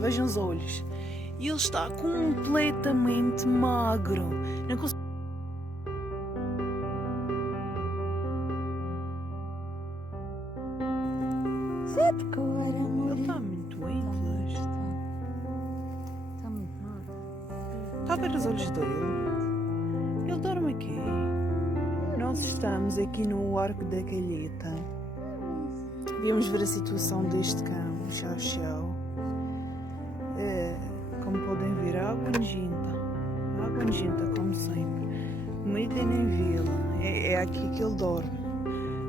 vejam os olhos. E ele está completamente magro. Não consigo... Sete cor, amor. Ele está muito doente. Está muito magro. Está a ver os olhos dele? Ele dorme aqui. Nós estamos aqui no Arco da Calheta. Viemos ver a situação deste cão, o Chau Chau. Como podem ver, a água nojenta. A água nojenta, como sempre. Comida nem vila. É aqui que ele dorme.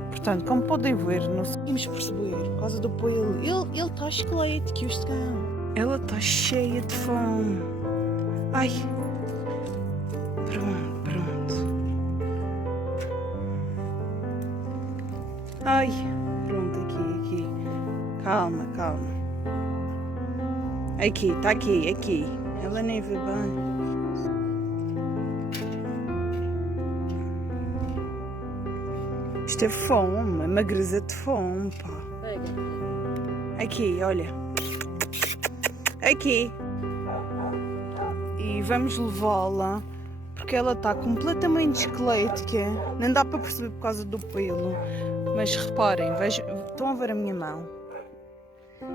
Portanto, como podem ver, não conseguimos perceber por causa do pelo. Ele está esquelético, este cão. Ela está cheia de fome. Ai! Pronto. Ai! Pronto, aqui. Calma. Aqui, está aqui. Ela nem vê bem. Isto é fome, magreza de fome, pá. Aqui, olha. Aqui. E vamos levá-la, porque ela está completamente esquelética. Não dá para perceber por causa do pelo. Mas reparem, vejam, estão a ver a minha mão?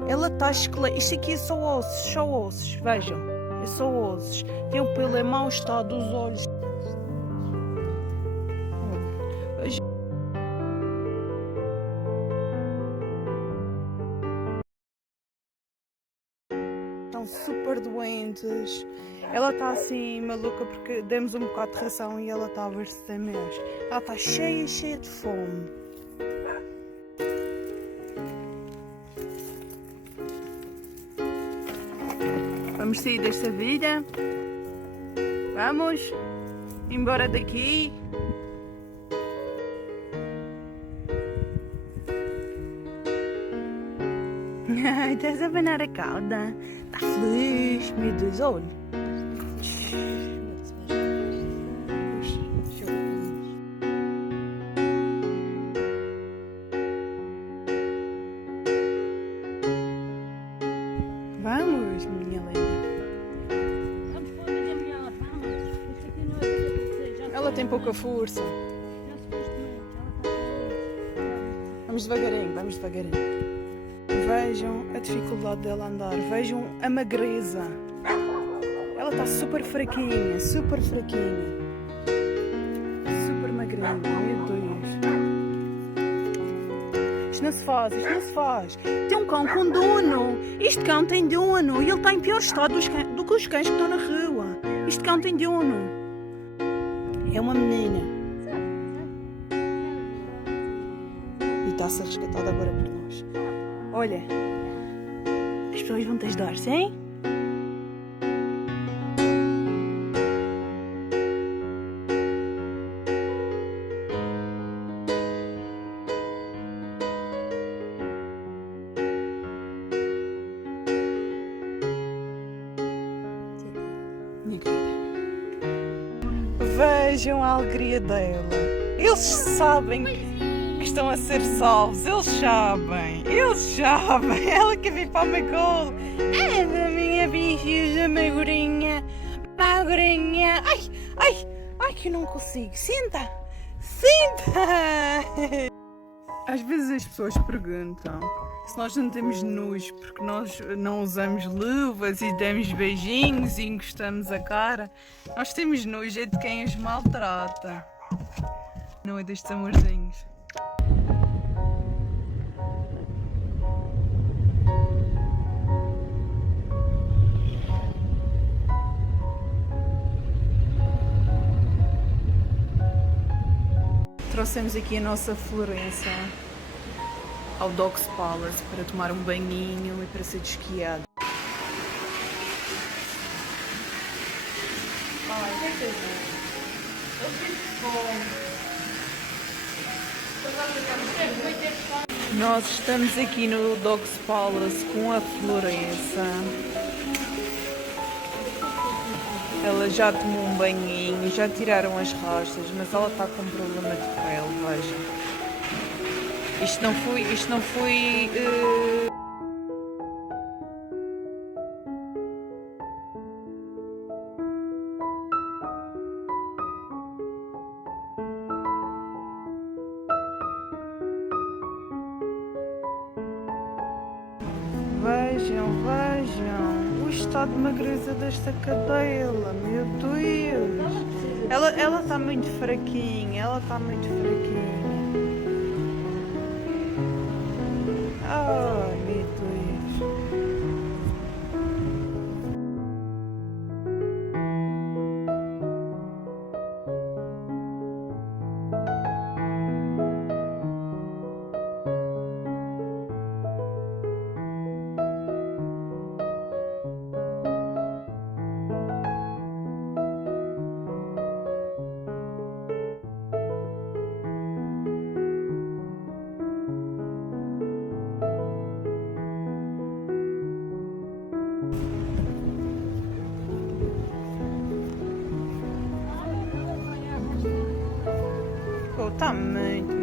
Ela está esquelética. Isto aqui é só ossos, vejam. É só ossos. Tem o pelo em mau estado, os olhos. Vejam. Estão super doentes. Ela está assim maluca porque demos um bocado de ração e ela está a ver se tem mesmo. Ela está cheia de fome. Vamos sair desta vida. Vamos embora daqui. Estás a abanar a cauda. Está feliz, meu Deus, olha. Vamos, minha linda. Vamos pôr a melhor, vamos. Isto aqui não é coisa para você. Já Ela tem pouca força. Já se pôs doente. Vamos devagarinho. Vejam a dificuldade dela andar. Vejam a magreza. Ela está super fraquinha. Super magrinha. Meu Deus. Isto não se faz. Tem um cão com dono. Este cão tem dono. E ele está em pior estado do que os cães que estão na rua. Este cão tem dono. É uma menina. E está a ser resgatada agora por nós. Olha, as pessoas vão te ajudar, sim? Minha querida. Vejam a alegria dela. Eles sabem que estão a ser salvos. Eles sabem. Ela quer vir para o meu colo. É da minha bichuda magrinha. Ai, que eu não consigo. Senta. Às vezes as pessoas perguntam se nós não temos nojo porque nós não usamos luvas e damos beijinhos e encostamos a cara. Nós temos nojo é de quem os maltrata. Não é destes amorzinhos. Trouxemos aqui a nossa Florença ao Dogs Palace para tomar um banhinho e para ser desquiado. Ai, o que é que tens? Eu fico fome. Nós estamos aqui no Dogs Palace com a Florença. Ela já tomou um banhinho, já tiraram as rastas, mas ela está com um problema de pele, veja. Isto não foi está de magreza desta cadela, meu Deus. Ela está muito fraquinha, ela está muito fraquinha. Ai, meu Deus. Pô, está muito